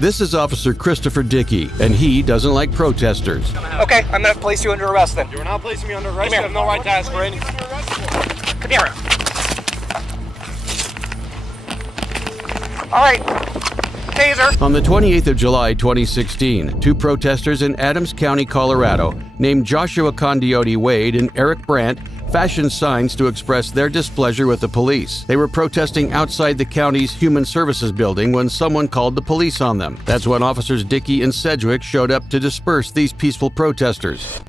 This is Officer Christopher Dickey, and he doesn't like protesters. Okay, I'm going to place you under arrest then. You're not placing me under arrest. Come here. You have no right to ask for any. Come here. All right. Taser. On the 28th of July 2016, two protesters in Adams County, Colorado, named Joshua Condiote Wade and Eric Brandt, fashioned signs to express their displeasure with the police. They were protesting outside the county's Human Services building when someone called the police on them. That's when Officers Dickey and Sedgwick showed up to disperse these peaceful protesters.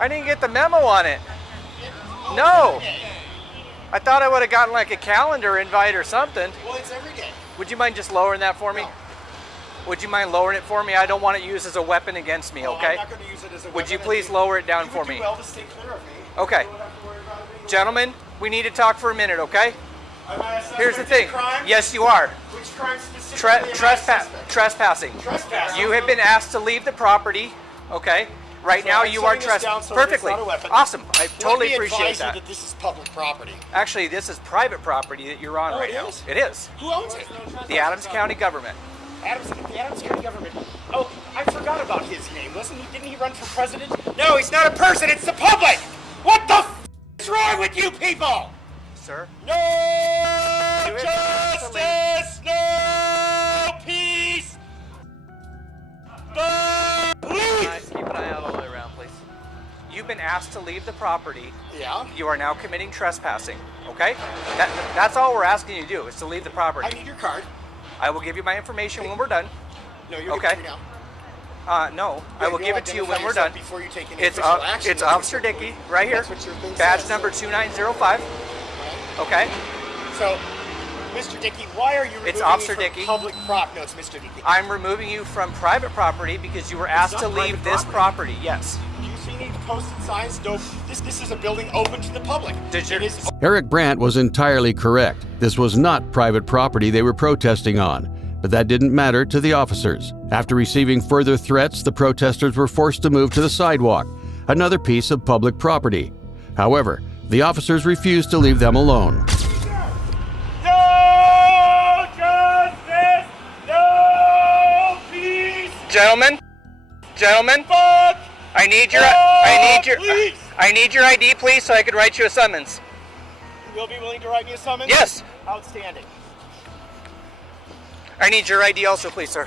I didn't get the memo on it. No. I thought I would have gotten like a calendar invite or something. Well, it's every day. Would you mind just lowering that for me? No. Would you mind lowering it for me? I don't want it used as a weapon against me, okay? I'm not going to use it as a weapon. Would you please lower it down for me? You would do well to stay clear of me. Okay. You don't have to worry about it. Gentlemen, we need to talk for a minute, okay? Am I a suspect Here's the in thing. crime? Yes, you are. Which crime specifically am I a suspect? Trespassing. Trespassing. You have been asked to leave the property, okay? Right So now I'm you are shutting this down trespassing. so it's Perfectly. not a weapon. Awesome. I totally Let me appreciate advise you that. this is public property. Actually, this is private property that you're on Oh, right it now. is? It is. Who owns it? The Adams County government. The Adams County government. Oh, I forgot about his name. Didn't he run for president? No, he's not a person. It's the public. What the is wrong with you people? Sir? No have justice, no peace, no police. Keep an eye out all the way around, please. You've been asked to leave the property. Yeah. You are now committing trespassing, okay? That's all we're asking you to do, is to leave the property. I need your card. I will give you my information when we're done. No, you're Okay. giving it to me now. No, I will You'll give it to you when identify we're done. yourself before you take any It's official action. it's Officer Dickey, right here. That's what your thing Badge says. number 2905. Okay? So, Mr. Dickey, why are you removing It's Officer me from Dickey. public prop? No, it's Mr. Dickey. I'm removing you from private property because you were asked not to leave private this property. property. Yes. Do you see any posted signs? No, this is a building open to the public. Did you- It is Eric Brandt was entirely correct. This was not private property they were protesting on, but that didn't matter to the officers. After receiving further threats, the protesters were forced to move to the sidewalk, another piece of public property. However, the officers refused to leave them alone. no justice, no peace. Gentlemen, Fuck. I need your Please. I need your ID, please, so I can write you a summons. You will be willing to write me a summons? Yes. Outstanding. I need your ID also, please, sir.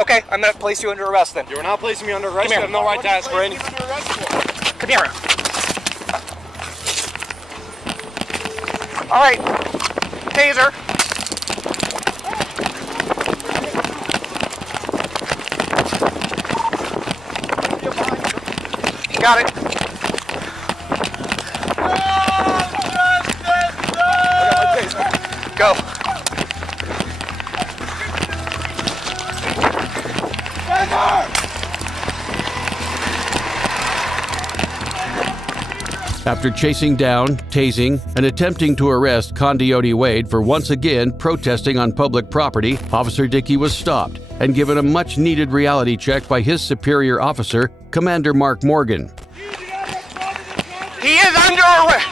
Okay, I'm gonna place you under arrest then. You're not placing me under arrest. Come You here. have no right to ask for any. Come here. All right. Taser. Got it. Go. After chasing down, tasing, and attempting to arrest Condiote Wade for once again protesting on public property, Officer Dickey was stopped and given a much-needed reality check by his superior officer, Commander Mark Morgan. He is under arrest.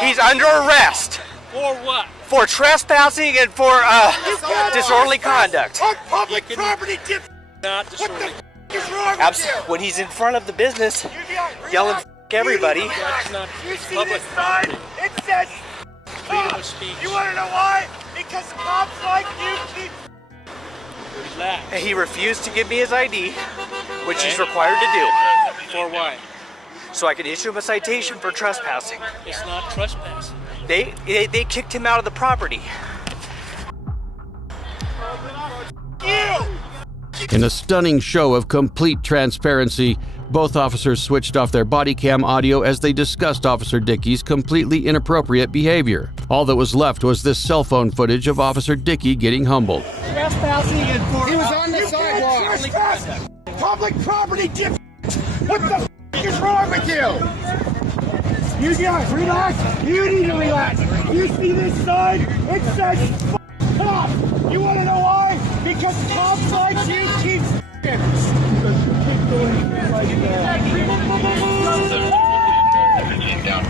He's under arrest. For what? For trespassing and for disorderly conduct. On public property, dip. Not disorderly. What the is wrong with you? When he's in front of the business, yelling everybody. That's not public property. It says freedom of speech. You want to know why? Because cops like you keep. Relax. And he refused to give me his ID, which he's required to do, For what? so I could issue him a citation for trespassing. It's not trespassing. They kicked him out of the property. You! In a stunning show of complete transparency, both officers switched off their body cam audio as they discussed Officer Dickey's completely inappropriate behavior. All that was left was this cell phone footage of Officer Dickey getting humbled. Trespassing and for. He was on the sidewalk. Public property, dip. What the is wrong with you? You guys, relax. You need to relax. You see this sign? It says cop. You want to know why? Because cops like you keep like that.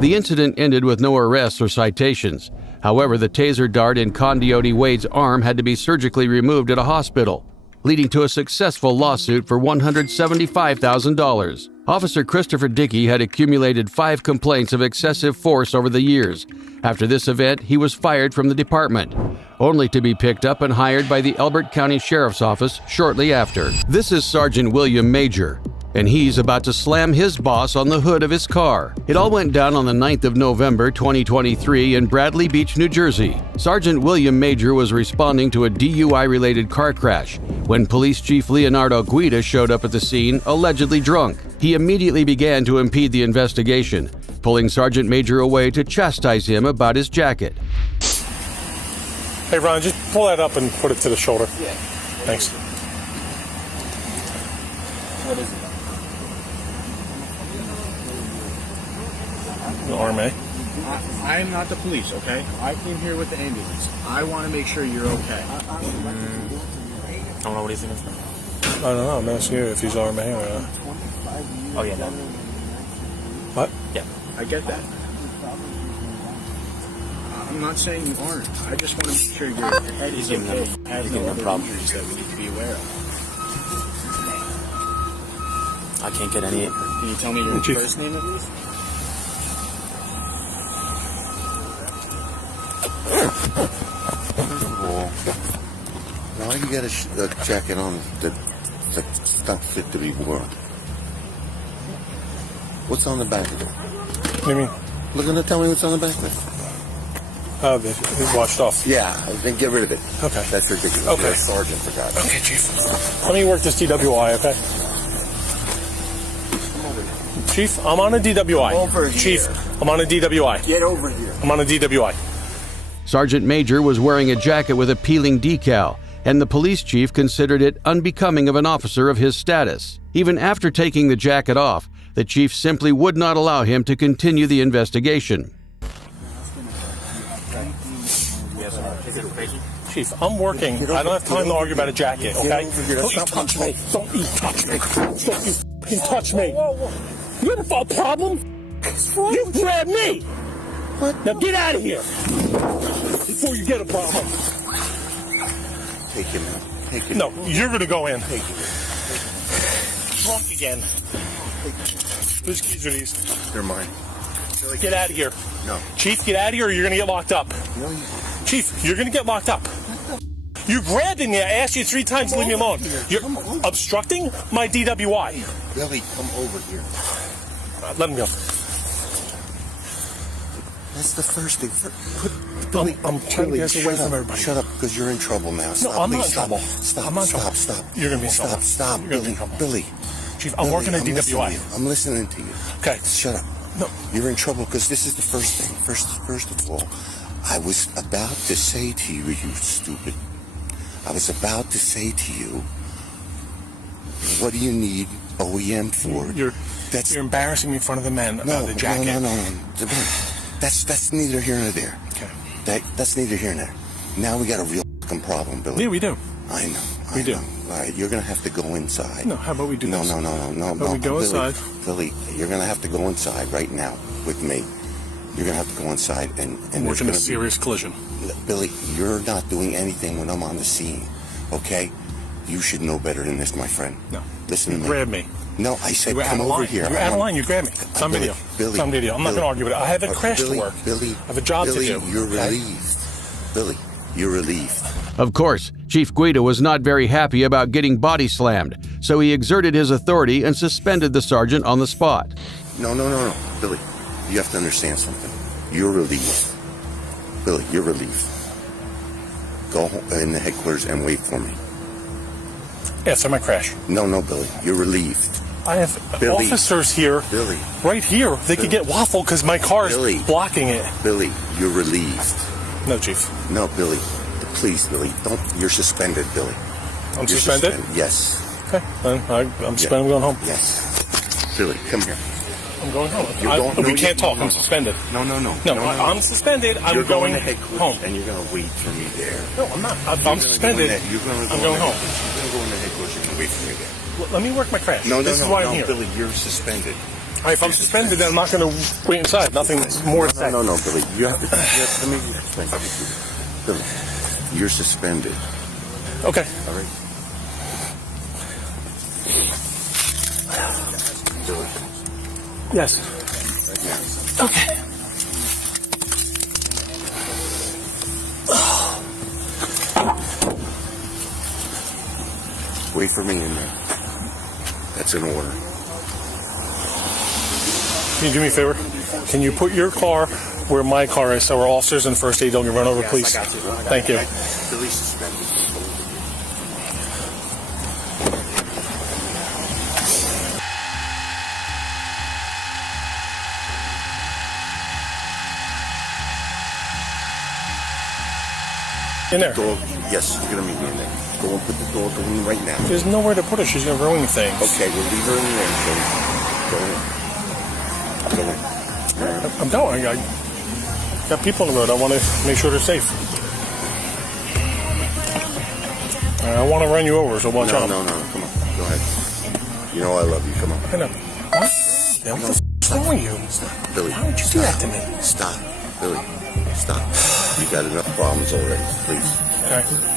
The incident ended with no arrests or citations. However, the taser dart in Condioti Wade's arm had to be surgically removed at a hospital, leading to a successful lawsuit for $175,000. Officer Christopher Dickey had accumulated 5 complaints of excessive force over the years. After this event, he was fired from the department, only to be picked up and hired by the Elbert County Sheriff's Office shortly after. This is Sergeant William Major, and he's about to slam his boss on the hood of his car. It all went down on the 9th of November 2023 in Bradley Beach, New Jersey. Sergeant William Major was responding to a DUI-related car crash when Police Chief Leonardo Guida showed up at the scene, allegedly drunk. He immediately began to impede the investigation, pulling Sergeant Major away to chastise him about his jacket. Hey, Ron, just pull that up and put it to the shoulder. Yeah. Thanks. What is it? The RMA. I am not the police, okay? I came here with the ambulance. I want to make sure you're okay. I don't know what he's thinking. I don't know. I'm asking you if he's RMA or not. Oh, yeah, no. What? Yeah. I get that. I'm not saying you aren't. I just want to make sure your head is okay. Has no other injuries that we need to be aware of. I can't get any. Can you tell me your first name at least? Why do you got a jacket on that's not fit to be worn? What's on the back of it? What do you mean? Look, gonna tell me what's on the back of it. Oh, they washed off. Yeah, then get rid of it. Okay. That's ridiculous. Okay. You're a sergeant, for God's sake. Okay, Chief. Let me work this DWI, okay? Chief, I'm on a DWI. Over here. Chief, I'm on a DWI. Get over here. I'm on a DWI. Sergeant Major was wearing a jacket with a peeling decal, and the police chief considered it unbecoming of an officer of his status. Even after taking the jacket off, the chief simply would not allow him to continue the investigation. Chief, I'm working. I don't have time to argue about a jacket, okay? Don't you touch me. Don't you touch me. Don't you f***ing touch me. You have a problem? You grabbed me. What? Now get out of here before you get a problem. Take him out. Take him. No, you're going to go in. Take him. Drunk again. Whose keys are these? They're mine. Get out of here. No. Chief, get out of here or you're going to get locked up. No, Chief, you're going to get locked up. You grabbed me. I asked you 3 times to leave me alone. You're obstructing my DWI. Billy, come over here. Let him go. That's the first thing. Billy, I'm trying to get away from everybody. Shut up, because you're in trouble now. Stop, I'm not please, in stop. trouble. Stop, I'm not in stop, trouble. stop. You're going to be in trouble. Stop, You're gonna be in Billy. trouble. Billy. Chief, I'm working at DWI. I'm listening to you. Okay. Shut up. No. You're in trouble because this is the first thing. First of all, I was about to say to you, you stupid. I was about to say to you, what do you need OEM for? You're embarrassing me in front of the men about the jacket. No. That's neither here nor there. Okay. That's neither here nor there. Now we got a real fucking problem, Billy. Yeah, we do. I know. We do. All right, you're gonna have to go inside. No, how about we do No. this? No. we go Billy, inside? Billy, you're gonna have to go inside right now with me. You're gonna have to go inside and We're there's in a gonna serious collision. Billy, you're not doing anything when I'm on the scene, okay? You should know better than this, my friend. No. Listen to me. Grab me. No, I said You were out come of over line. here. You're out of line. You grabbed me. It's on Billy, video. Billy, It's on video. I'm not Billy. going to argue with it. I have a crash Billy, to work. Billy, I have a job Billy, to do. You're okay? relieved. Billy, you're relieved. Of course, Chief Guida was not very happy about getting body slammed, so he exerted his authority and suspended the sergeant on the spot. No. Billy, you have to understand something. You're relieved. Billy, you're relieved. Go in the headquarters and wait for me. After my crash. No, Billy, you're relieved. I have Billy. officers here. Billy. Right here. They could get waffled because my car is Billy. blocking it. Billy, you're relieved. No, Chief. No, Billy. Please, Billy, don't. You're suspended, Billy. I'm You're suspended? Yes. Okay. Then I'm suspended. I'm going home. Yes. Billy, come here. I'm going home. No, we can't talk. no. I'm suspended. No. I'm suspended. I'm You're going to headquarters, home. and you're going to wait for me there. No, I'm not. I'm suspended. You're going to I'm going home. You're going to go in the headquarters. You're going to wait for me there. let me work my craft. No, This is why I'm here. Billy, you're suspended. All right, if I'm suspended, then I'm not going to wait inside. Nothing more to say. No, Billy. You have to. Let me explain something to you. Billy, you're suspended. Okay. All right. Billy, Yes. right now. Okay. Wait for me in there. That's an order. Can you do me a favor? Can you put your car where my car is so our officers and first aid don't get run over, please? I got you. Thank you. Billy's suspended. In there. Go. Yes, you're gonna meet me in there. Go and put the door in right now. There's nowhere to put her. She's going to ruin things. Okay, we'll leave her in there. Go in. Go in. I'm going. I got people on the road. I want to make sure they're safe. I don't want to run you over, so watch out. No. Come on. Go ahead. You know I love you. Come on. I know. What? Yeah, what the f*** is wrong with you? Billy. Why would you do that to me? Stop. Billy. Stop. You got enough problems already. Please. Okay.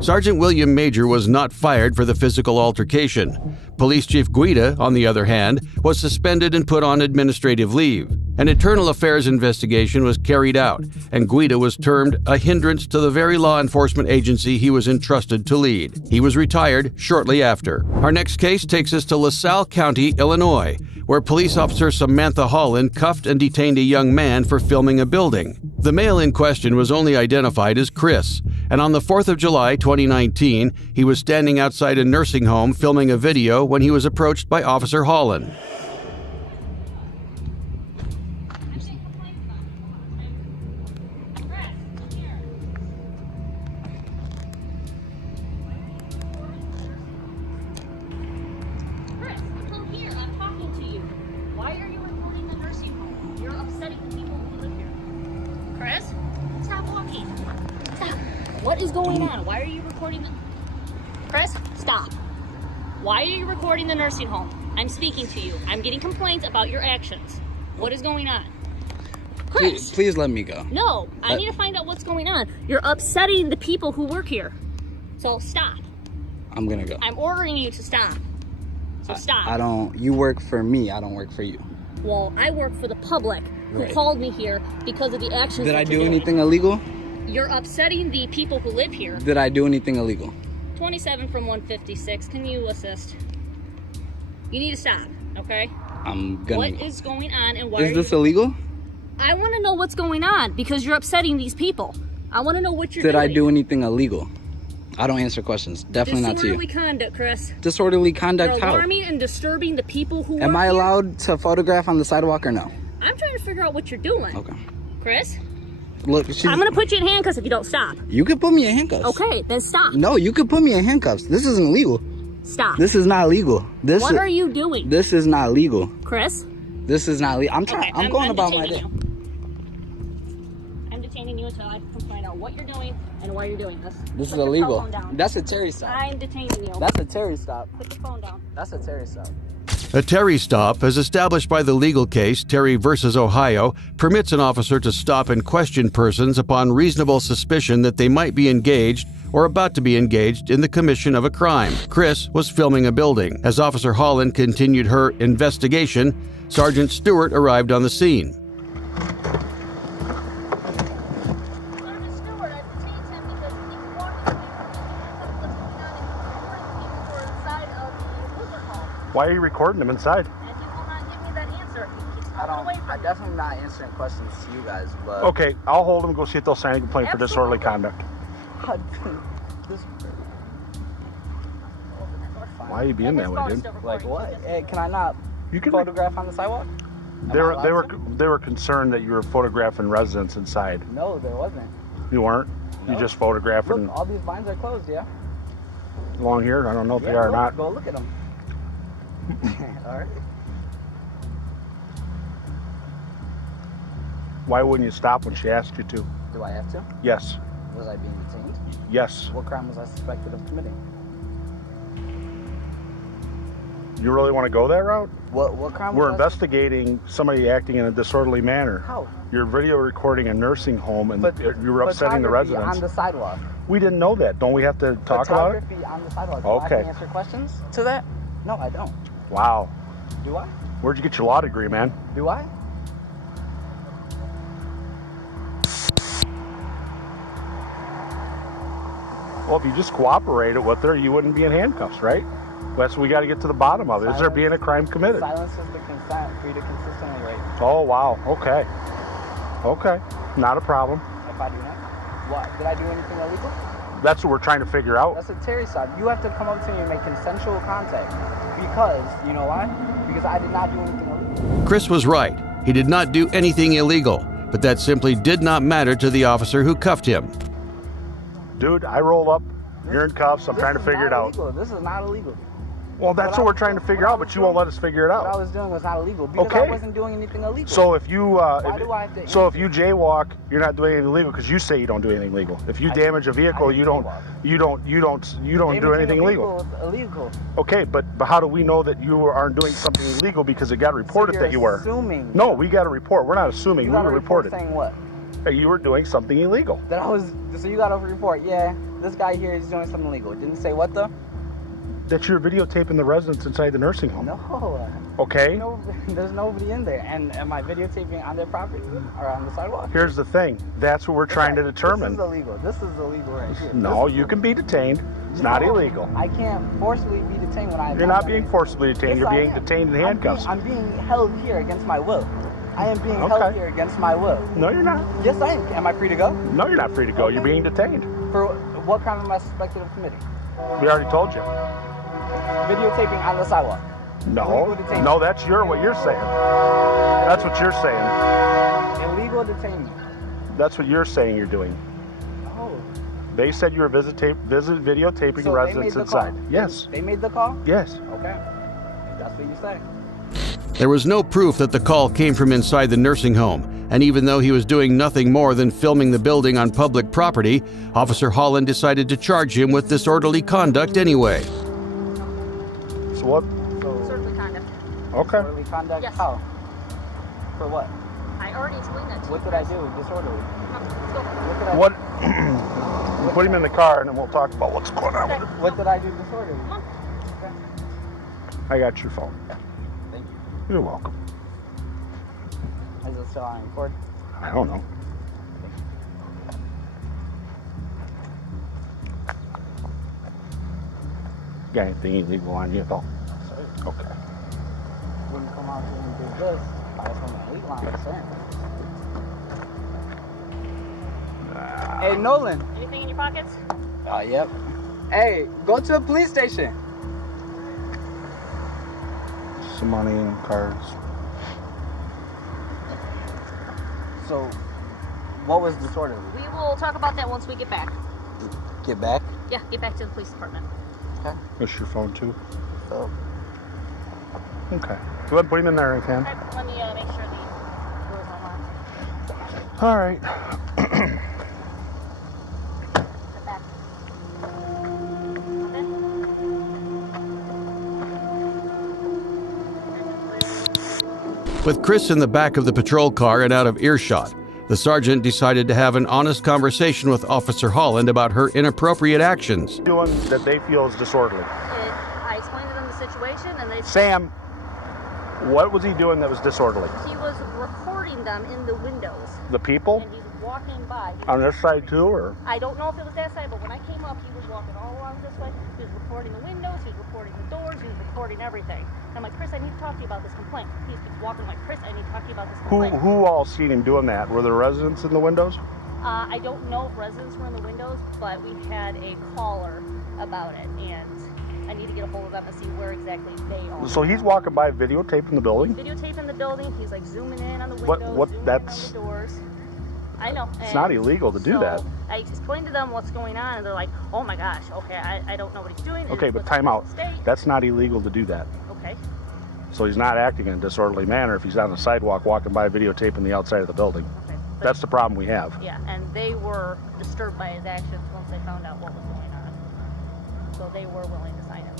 Sergeant William Major was not fired for the physical altercation. Police Chief Guida, on the other hand, was suspended and put on administrative leave. An internal affairs investigation was carried out, and Guida was termed a hindrance to the very law enforcement agency he was entrusted to lead. He was retired shortly after. Our next case takes us to LaSalle County, Illinois, where police officer Samantha Holland cuffed and detained a young man for filming a building. The male in question was only identified as Chris, and on the 4th of July 2019, he was standing outside a nursing home filming a video when he was approached by Officer Holland. What is going on? Why are you recording the... Chris, stop. Why are you recording the nursing home? I'm speaking to you. I'm getting complaints about your actions. What is going on? Chris. Please let me go. No, I need to find out what's going on. You're upsetting the people who work here. So stop. I'm gonna go. I'm ordering you to stop. So stop. I don't, you work for me, I don't work for you. Well, I work for the public who Right. called me here because of the actions Did that I you're do doing. anything illegal? You're upsetting the people who live here. Did I do anything illegal? 27 from 156. Can you assist? You need to stop, okay? I'm gonna What go. is going on and why Is are this you... illegal? I want to know what's going on because you're upsetting these people. I want to know what you're Did doing. I do anything illegal? I don't answer questions. Definitely not to Disorderly you. conduct, Chris. Disorderly conduct You're how? alarming and disturbing the people who Am work I here. allowed to photograph on the sidewalk or no? I'm trying to figure out what you're doing. Okay. Chris, Look, she's, I'm going to put you in handcuffs if you don't stop. you could put me in handcuffs. Okay, then stop. No, you could put me in handcuffs. This isn't legal. Stop. This is not legal. This What is, are you doing? This is not legal. Chris? This is not legal. I'm trying. Okay, I'm going about my detaining day. you. I'm detaining you until I can find out what you're doing and why you're doing this. This is Put your illegal. cell phone down. That's a Terry stop. I'm detaining you. That's a Terry stop. Put your phone down. That's a Terry stop. A Terry stop, as established by the legal case Terry versus Ohio, permits an officer to stop and question persons upon reasonable suspicion that they might be engaged or about to be engaged in the commission of a crime. Chris was filming a building. As Officer Holland continued her investigation, Sergeant Stewart arrived on the scene. Sergeant Stewart, I've detained him because he keeps walking away from me. Why are you recording them inside? And he will not give me that answer. He keeps I walking don't. away from I'm me. definitely not answering questions to you guys, but Okay, I'll hold them. Go see if they'll sign a complaint for disorderly conduct. This- Why are you being that way, dude? like what? Hey, can I not You can. photograph on the sidewalk? They were Am I they were allowed they were concerned that you were photographing residents inside. No, there wasn't. You weren't. You No. just photographing Look, all these blinds are closed. Yeah. along here. I don't know if Yeah, they are or look, not. Go look at them. All right. Why wouldn't you stop when she asked you to? Do I have to? Yes. Was I being detained? Yes. What crime was I suspected of committing? You really want to go that route? What crime We're was I? investigating somebody acting in a disorderly manner. How? You're video recording a nursing home and you were upsetting the Photography residents. on the sidewalk. We didn't know that. Don't we have to talk about it? Photography on the sidewalk. Do Okay. I have to answer questions to that? No, I don't. Wow. Do I? Where'd you get your law degree, man? Do I? Well, if you just cooperated with her, you wouldn't be in handcuffs, right? That's what we got to get to the bottom of. Is there being a crime committed? Silence is the consent for you to consistently rape. Oh, wow. Okay. Okay. Not a problem. If I do not, what? Did I do anything illegal? That's what we're trying to figure out. That's a Terry side. You have to come up to me and make consensual contact. Because, you know why? Because I did not do anything illegal. Chris was right. He did not do anything illegal, but that simply did not matter to the officer who cuffed him. Dude, I roll up. You're in cuffs. I'm trying to figure it out. This is not illegal. Well, that's what we're trying to figure out, but you won't let us figure it What I out. was doing was not illegal because Okay. I wasn't doing anything illegal. So if you Why do I have to so if you jaywalk, you're not doing anything illegal because you say you don't do anything illegal. If you damage a vehicle, you don't do anything illegal. Illegal. Okay, but how do we know that you aren't doing something illegal because it got reported You're that you were? assuming. No, we got a report. We're not assuming. You We got a were report reported. saying what? That you were doing something illegal. That I was. So you got a report? Yeah. This guy here is doing something illegal. It didn't say what though? That you're videotaping the residents inside the nursing home. No. Okay. No, there's nobody in there. And am I videotaping on their property or on the sidewalk? Here's the thing. That's what we're trying to determine. This is illegal. This is illegal right here. No, This is you can be detained. It's not No, illegal. I can't forcibly be detained when I. You're not being forcibly detained. Yes, You're I being am. detained in handcuffs. I'm being held here against my will. I am being Okay. held here against my will. No, you're not. Yes, I am. Am I free to go? No, you're not free to go. You're being detained. For what crime am I suspected of committing? We already told you. Videotaping on the sidewalk. No, Illegal detainment. no, that's what you're saying. That's what you're saying. Illegal detainment. That's what you're saying you're doing. Oh. They said you were videotaping So residents they made the inside. call. Yes. They made the call? Yes. Okay. If that's what you say. There was no proof that the call came from inside the nursing home, and even though he was doing nothing more than filming the building on public property, Officer Holland decided to charge him with disorderly conduct anyway. So what? Disorderly conduct. Okay. Disorderly conduct? Yes. How? For what? I already explained that to What you. did I do? Disorderly. Come, let's go. What did I What? Put him in the car and then we'll talk about what's going on with it. What did I do disorderly? Come on. I got your phone. Thank you. You're welcome. Is it still on record? I don't know. Got anything illegal on you at all? Sorry. Okay. Wouldn't come out here and do this. I was on the 8 line, sir. Hey, Nolan. Anything in your pockets? Yep. Hey, go to the police station. Some money and cards. So, what was disorderly? We will talk about that once we get back. Get back. Yeah, get back to the police department. Okay. That's your phone too? So, Okay. Go ahead and put him in there if you can. Okay, let me make sure the doors are locked. All right. Get back. Okay. With Chris in the back of the patrol car and out of earshot, the sergeant decided to have an honest conversation with Officer Holland about her inappropriate actions. Doing that they feel is disorderly. I explained to them the situation, and they Sam, what was he doing that was disorderly? he was recording them in the windows, The people and he's walking by. on this side too, or? I don't know if it was that side, but when I came up, he was walking all along this way. He was recording the windows, he was recording the doors, he was recording everything. I'm like, Chris, I need to talk to you about this complaint. He keeps walking. I'm like, Chris, I need to talk to you about this complaint. Who all seen him doing that? Were there residents in the windows? I don't know if residents were in the windows, but we had a caller about it, and I need to get a hold of them and see where exactly they are. So he's walking by videotaping the building? Videotaping the building. He's like zooming in on the What- windows, zooming that's- in on the doors. I know. It's not illegal to do so that. I explained to them what's going on, and they're like, "Oh my gosh, okay, I don't know what he's doing." Okay, but What's time his out. state?" That's not illegal to do that. Okay. So he's not acting in a disorderly manner if he's on the sidewalk walking by videotaping the outside of the building. Okay. That's the problem we have. Yeah, and they were disturbed by his actions once they found out what was going on. So they were willing to sign him.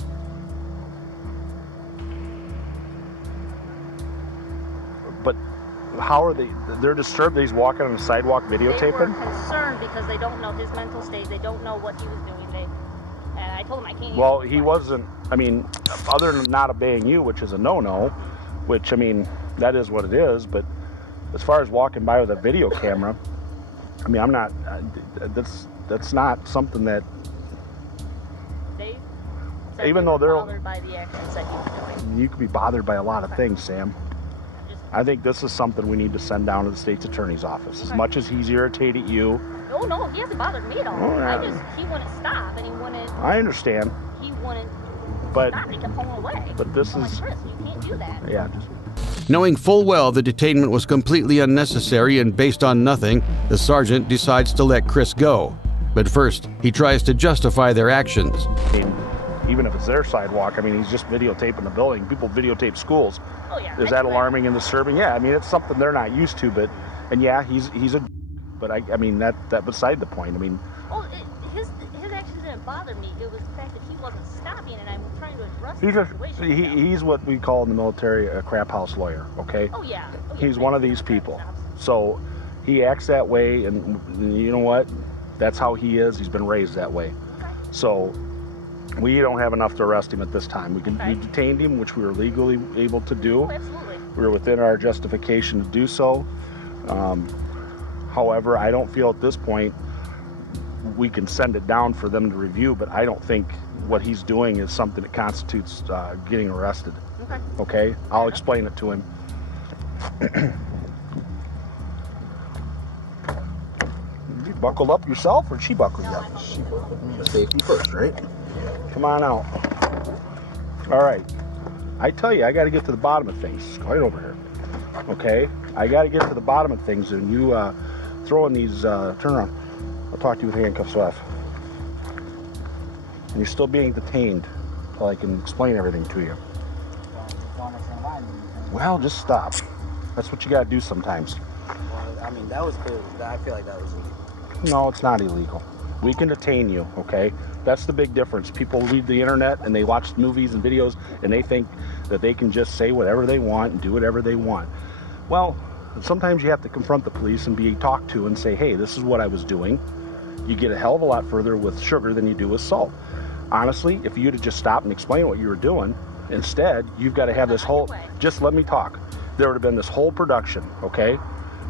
But how are they? They're disturbed that he's walking on the sidewalk They were videotaping? concerned because they don't know his mental state. They don't know what he was doing. And I told him I can't. Well, he wasn't, I mean, other than not obeying you, which is a no-no, which, I mean, that is what it is, but as far as walking by with a video camera, I mean, I'm not, that's not something that, They even though they're bothered by the actions that he was doing. you could be bothered by a lot of things, Sam. I think this is something we need to send down to the state's attorney's office. As much as he's irritated you. No, he hasn't bothered me at all. Oh, yeah. He wouldn't stop, and he wouldn't. I understand. He wouldn't But stop. He kept pulling away. But this I'm is, like, Chris, you can't do that. yeah. Knowing full well the detainment was completely unnecessary and based on nothing, the sergeant decides to let Chris go. But first, he tries to justify their actions. I mean, even if it's their sidewalk, I mean, he's just videotaping the building. People videotape schools. Oh yeah. Is that alarming and disturbing? Yeah, I mean, it's something they're not used to, but, and yeah, he's a, but I mean, that beside the point. I mean, Well, his actions didn't bother me. It was the fact that he wasn't stopping, and I'm trying to address the situation. he's what we call in the military a crap house lawyer, okay? Oh yeah. He's one of these people. So he acts that way, and you know what? That's how he is. He's been raised that way. Okay. So we don't have enough to arrest him at this time. We detained him, which we were legally able to do. Oh, absolutely. We were within our justification to do so. However, I don't feel at this point we can send it down for them to review, but I don't think what he's doing is something that constitutes getting arrested. Okay. Okay? I'll explain it to him. You buckled up yourself, or she buckled you up? She buckled me. Safety first, right? Come on out. All right. I tell you, I got to get to the bottom of things. Right over here. Okay? I got to get to the bottom of things, and you throwing these, turn around. I'll talk to you with handcuffs off. And you're still being detained until I can explain everything to you. Well, just stop. That's what you got to do sometimes. Well, I mean, that was clear. I feel like that was illegal. No, it's not illegal. We can detain you, okay? That's the big difference. People read the internet and they watch movies and videos and they think that they can just say whatever they want and do whatever they want. Well, sometimes you have to confront the police and be talked to and say, hey, this is what I was doing. You get a hell of a lot further with sugar than you do with salt. Honestly, if you'd have just stopped and explained what you were doing, instead, you've got to have this whole, just let me talk. There would have been this whole production, okay?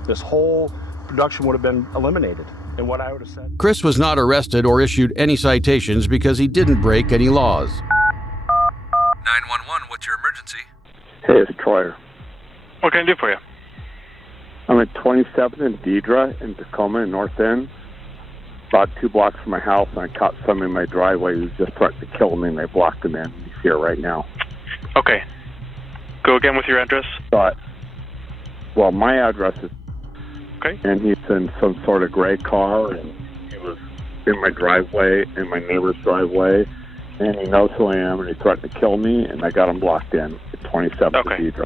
This whole production would have been eliminated. And what I would have said. Chris was not arrested or issued any citations because he didn't break any laws. 911, what's your emergency? Hey, it's Troyer. What can I do for you? I'm at 27th and Deidre in Tacoma in North End, about 2 blocks from my house, and I caught someone in my driveway who's just threatened to kill me, and I blocked him in. He's here right now. Okay. Go again with your address. Well, my address is... Okay. And he's in some sort of gray car, and he was in my driveway, in my neighbor's driveway, and he knows who I am, and he threatened to kill me, and I got him blocked in at 27th and Deidre.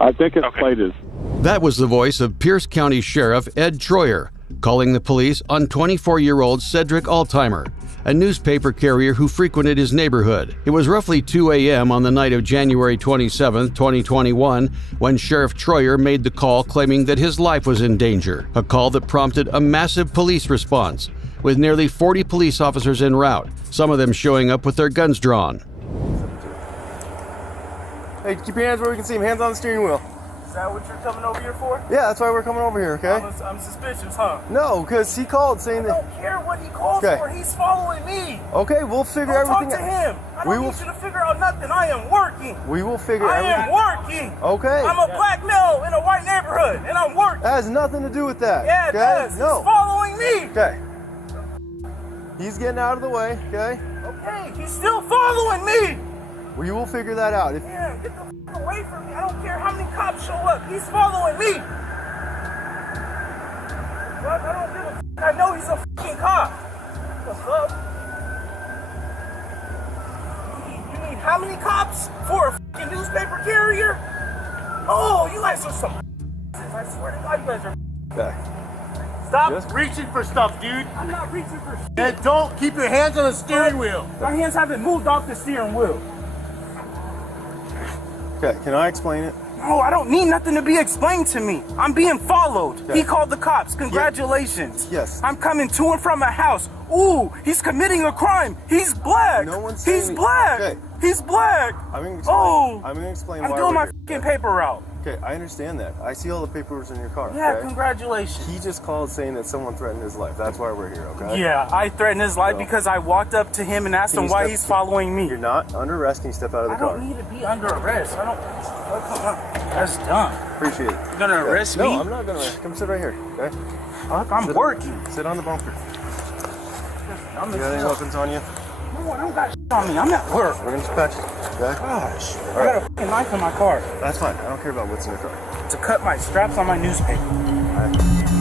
I think his plate is... That was the voice of Pierce County Sheriff Ed Troyer calling the police on 24-year-old Cedric Altheimer, a newspaper carrier who frequented his neighborhood. It was roughly 2 a.m. on the night of January 27, 2021, when Sheriff Troyer made the call claiming that his life was in danger, a call that prompted a massive police response, with nearly 40 police officers en route, some of them showing up with their guns drawn. Hey, keep your hands where we can see them. Hands on the steering wheel. Is that what you're coming over here for? Yeah, that's why we're coming over here, okay? I'm suspicious, huh? No, because he called saying that... I don't care what he calls for. He's following me. Okay, we'll figure everything out. Talk to him. I don't need you to figure out nothing. I am working. We will figure everything out. I am working. Okay. I'm a black male in a white neighborhood, and I'm working. That has nothing to do with that. Yeah, it does. No. He's following me. Okay. He's getting out of the way, okay? Okay, he's still following me. We will figure that out. Damn, get the f away from me. I don't care how many cops show up. He's following me. What? I don't give a f. I know he's a f***ing cop. What's up? You need how many cops for a f***ing newspaper carrier? Oh, you guys are some I swear to God, you guys are Okay. Stop reaching for stuff, dude. I'm not reaching for shit. And don't keep your hands on the steering wheel. My hands haven't moved off the steering wheel. Okay, can I explain it? No, I don't need nothing to be explained to me. I'm being followed. Okay. He called the cops. Congratulations. Yes. I'm coming to and from a house. Ooh, he's committing a crime. He's black. No one's He's saying- black. Okay. He's black. I'm gonna explain. Oh, I'm gonna explain I'm why doing we're my here. fucking paper route. Okay, I understand that. I see all the papers in your car. Yeah, okay? congratulations. He just called saying that someone threatened his life. That's why we're here, okay? Yeah, I threatened his life No. because I walked up to him and asked Can him you why step- he's following me. You're not under arrest. Can you step out of the I car? don't need to be under arrest. I don't. That's dumb. Appreciate it. You're gonna arrest No, me? I'm not gonna arrest. Come sit right here, okay? Fuck, I'm working. Sit on the bumper. I'm You got any weapons on you? No, I don't got shit on me. I'm at work. We're gonna dispatch you, okay? Gosh, I got a fucking knife in my car That's fine. I don't care about what's in your car. to cut my straps on my newspaper.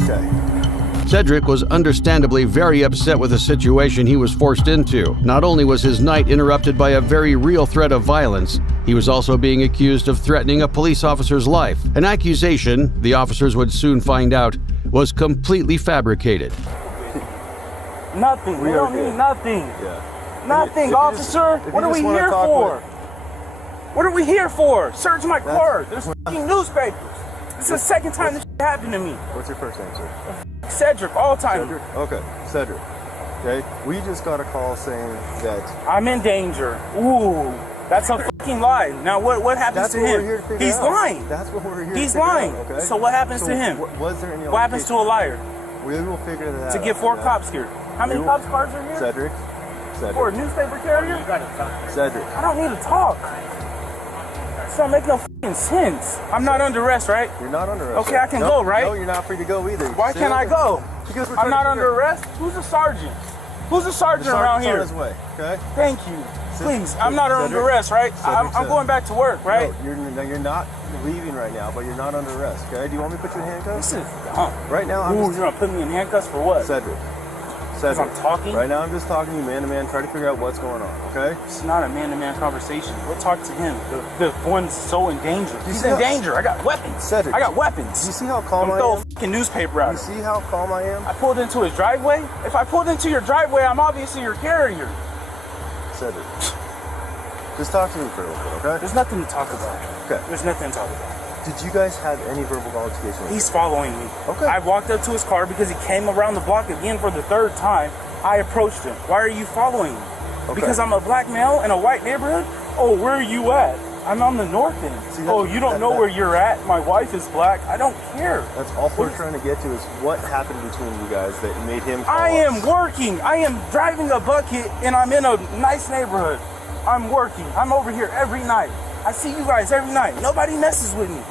Okay. Cedric was understandably very upset with the situation he was forced into. Not only was his night interrupted by a very real threat of violence, he was also being accused of threatening a police officer's life. An accusation, the officers would soon find out, was completely fabricated. Nothing. We don't need nothing. Yeah. Nothing, officer. What are we here for? What are we here for? Search my car. There's fucking newspapers. This is the second time this shit happened to me. What's your first name, sir? Cedric, all time. Cedric? Okay, Cedric. Okay, we just got a call saying that I'm in danger. Ooh, that's a fucking lie. Now what happens that's to what him? we're here to figure He's out. lying. That's what we're here He's to figure lying. out, okay? So what happens to him? Was there any What happens to a liar? We will figure that out. To get 4 okay? cops here. How many We will- cops cars are here? Cedric. For a newspaper carrier? Cedric. I don't need to talk. This don't make no fucking sense. I'm not under arrest, right? You're not under arrest. Okay, I can No, go, right? No, you're not free to go either. Why can't I go? Because we're I'm trying not to under figure- arrest. Who's a sergeant? Who's a The sergeant around sergeant's on here? his way, okay? Thank you. Please, I'm not under arrest, right? I'm going back to work, right? No, you're not leaving right now, but you're not under arrest, okay? Do you want me to put you in handcuffs? This is dumb. Right now, I'm Ooh, just... you're gonna put me in handcuffs for what? Cedric. Because I'm talking? Right now, I'm just talking to you man to man, try to figure out what's going on, okay? It's not a man-to-man conversation. We'll talk to him. The one's so in danger. He's see in how- danger. I got weapons. Cedric. I got weapons. You see how calm I I'm throw a am? fucking newspaper out. You see how calm I am? I pulled into his driveway. If I pulled into your driveway, I'm obviously your carrier. Cedric. Just talk to me for a little bit, okay? There's nothing to talk about. Okay. There's nothing to talk about. Did you guys have any verbal altercation? He's following me. Okay. I walked up to his car because he came around the block again for the 3rd time. I approached him. Why are you following me? Okay. Because I'm a black male in a white neighborhood? Oh, where are you at? I'm on the north end. See, oh, you don't know where you're at? My wife is black. I don't care. That's all we're trying to get to is what happened between you guys that made him call I am us. working. I am driving a bucket and I'm in a nice neighborhood. I'm working. I'm over here every night. I see you guys every night. Nobody messes with me.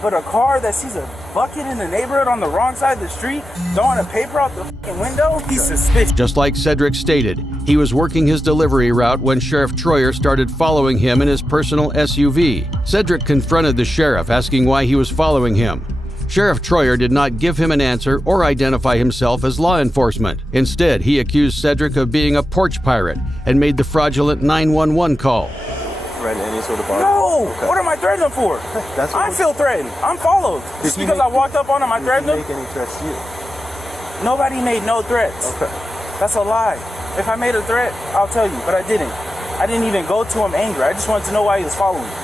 But a car that sees a bucket in the neighborhood on the wrong side of the street, throwing a paper out the fucking window, he's suspicious. Just like Cedric stated, he was working his delivery route when Sheriff Troyer started following him in his personal SUV. Cedric confronted the sheriff, asking why he was following him. Sheriff Troyer did not give him an answer or identify himself as law enforcement. Instead, he accused Cedric of being a porch pirate and made the fraudulent 911 call. Threaten any sort of body? No! What am I threatening him for? That's what I feel threatened. I'm followed. Just because I walked up on him, I threatened him? Did he make any threats to you? Nobody made no threats. Okay. That's a lie. If I made a threat, I'll tell you, but I didn't. I didn't even go to him angry. I just wanted to know why he was following me.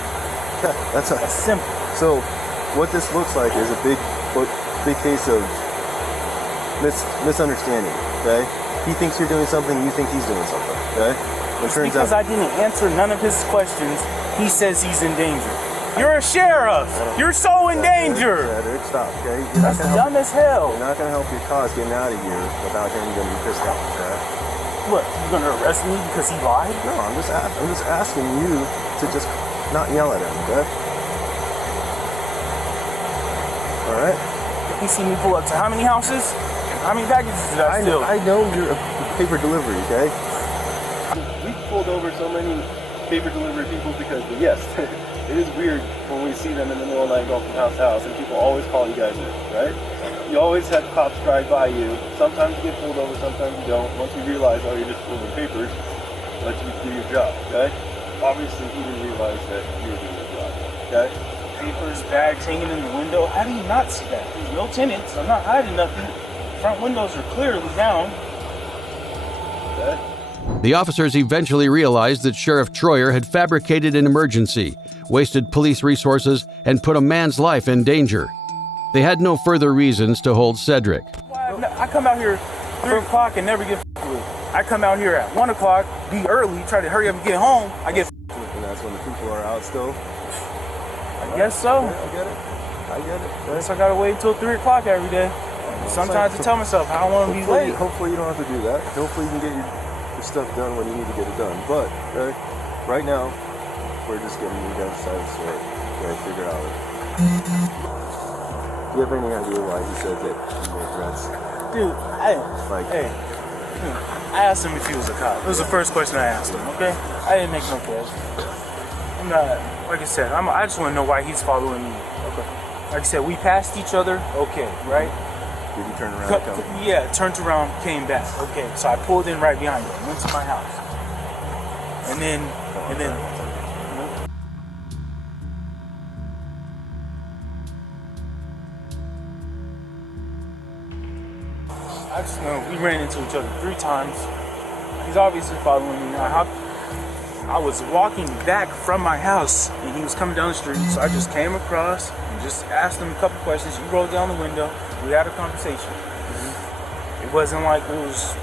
That's simple. So, what this looks like is a big case of misunderstanding, okay? He thinks you're doing something, you think he's doing something, okay? It's because I didn't answer none of his questions, he says he's in danger. You're a sheriff. You're so in danger. Cedric, stop, okay? That's dumb as hell. You're not going to help your cause getting out of here without him getting pissed off, okay? What, you going to arrest me because he lied? No, I'm just asking you to just not yell at him, okay? All right? You see me pull up to how many houses? How many packages did I steal? I know you're a paper delivery, okay? We pulled over so many paper delivery people because, yes, it is weird when we see them in the middle of the night going from house to house, and people always call you guys in, right? You always have cops drive by you. Sometimes you get pulled over, sometimes you don't. Once you realize, oh, you're just pulling papers, let you do your job, okay? Obviously, he didn't realize that you were doing your job, okay? Papers, bags hanging in the window. How do you not see that? There's no tenants. I'm not hiding nothing. front windows are clearly down. The officers eventually realized that Sheriff Troyer had fabricated an emergency, wasted police resources, and put a man's life in danger. They had no further reasons to hold Cedric. I come out here 3 o'clock and never get with. I come out here at 1 o'clock, be early, try to hurry up and get home, I get with. And that's when the people are out still? I guess so. Yeah, I get it. I get it. I guess I gotta wait until 3 o'clock every day. Sometimes I tell myself, I don't want to be late. Hopefully you don't have to do that. Hopefully you can get your stuff done when you need to get it done. But right now, we're just getting you guys decided to figure out. Do you have any idea why he said that he made threats? Dude, I asked him if he was a cop. It was the first question I asked him, okay? I didn't make no threats. I'm not, like I said, I just want to know why he's following me. Okay. Like I said, we passed each other, okay, right? Did he turn around and come? Yeah, turned around, came back. Okay, so I pulled in right behind him, went to my house. And then I just know we ran into each other 3 times. He's obviously following me now. I was walking back from my house and he was coming down the street, so I just came across and just asked him a couple questions. He rolled down the window. We had a conversation. It wasn't like it was,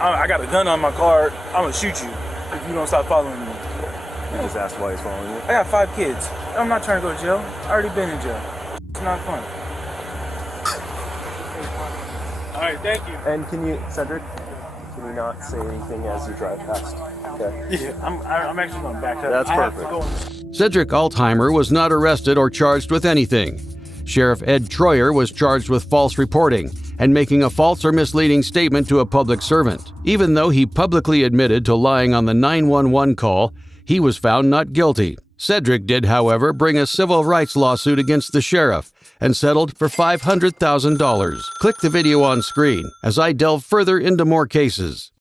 I got a gun on my car, I'm gonna shoot you if you don't stop following me. You just asked why he's following you? I got 5 kids. I'm not trying to go to jail. I already been in jail. It's not fun. All right, thank you. And Cedric, can you not say anything as you drive past? Okay. Yeah, I'm actually going to back up. That's perfect. Cedric Altheimer was not arrested or charged with anything. Sheriff Ed Troyer was charged with false reporting and making a false or misleading statement to a public servant. Even though he publicly admitted to lying on the 911 call, he was found not guilty. Cedric did, however, bring a civil rights lawsuit against the sheriff and settled for $500,000. Click the video on screen as I delve further into more cases.